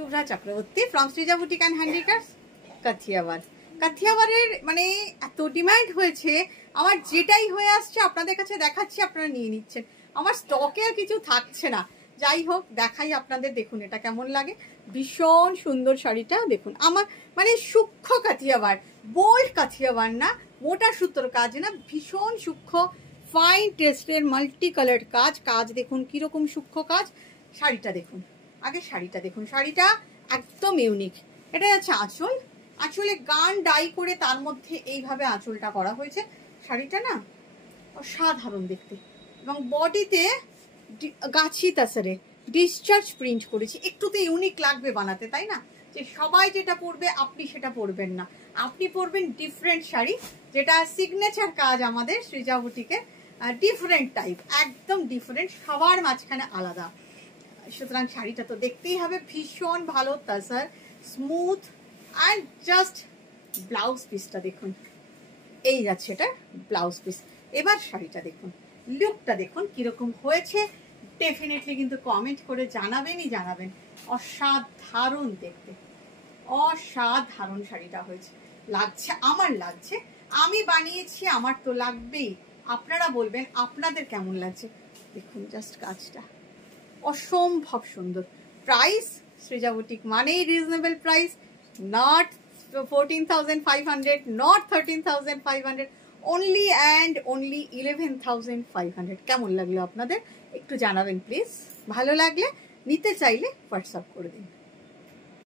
Shubhra Chakraborty from Srija boutique and handicrafts Kathiawar. কাথিয়াওয়াড়ের মানে এত ডিমান্ড হয়েছে, আমার যেটাই হয়ে আসছে আপনাদের কাছে দেখাচ্ছি, আপনারা নিয়ে নিচ্ছেন। আমার স্টকে আর কিছু থাকছে না। যাই হোক দেখাই আপনাদের, দেখুন এটা কেমন লাগে। ভীষণ সুন্দর শাড়িটা দেখুন, আমার মানে সূক্ষ্ম কাথিয়াওয়াড়, বোল্ড কাথিয়াওয়াড় না, মোটা সুতোর কাজ না, ভীষণ সূক্ষ্ম ফাইন টেস্টের মাল্টি কালার কাজ। কাজ দেখুন কিরকম সূক্ষ্ম কাজ। শাড়িটা দেখুন, আগে শাড়িটা দেখুন, শাড়িটা একদম ইউনিক। এটা হচ্ছে আঁচল, আঁচলে গান ডাই করে তার মধ্যে এইভাবে আঁচলটা করা হয়েছে। শাড়িটা না অসাধারণ দেখতে, এবং বডিতে গাছি তাসারে ডিসচার্জ প্রিন্ট করেছি। একটু তো ইউনিক লাগবে বানাতে, তাই না? যে সবাই যেটা পরবে আপনি সেটা পরবেন না, আপনি পরবেন ডিফারেন্ট শাড়ি, যেটা সিগনেচার কাজ আমাদের সৃজা বুটিকের, ডিফারেন্ট টাইপ, একদম ডিফারেন্ট, সবার মাঝখানে আলাদা। সুতরাং শাড়িটা তো দেখতেই হবে। ভীষণ ভালো তাসার, স্মুথ অ্যান্ড জাস্ট ব্লাউজ পিসটা দেখুন, এই যাচ্ছে এটা ব্লাউজ পিস। এবার শাড়িটা দেখুন, লুকটা দেখুন কিরকম হয়েছে। ডেফিনেটলি কিন্তু কমেন্ট করে জানাবেনই জানাবেন। অসাধারণ দেখতে, অসাধারণ শাড়িটা হয়েছে, লাগছে, আমার লাগছে, আমি বানিয়েছি, আমার তো লাগবেই। আপনারা বলবেন আপনাদের কেমন লাগছে। দেখুন জাস্ট কাজটা অসম্ভব সুন্দর। প্রাইস সৃজা বুটিক মানেই reasonable price, not 14,500, not 13,500, only and only 11,500। কেমন লাগলো আপনাদের একটু জানাবেন প্লিজ। ভালো লাগলে নিতে চাইলে হোয়াটসঅ্যাপ করে দিন।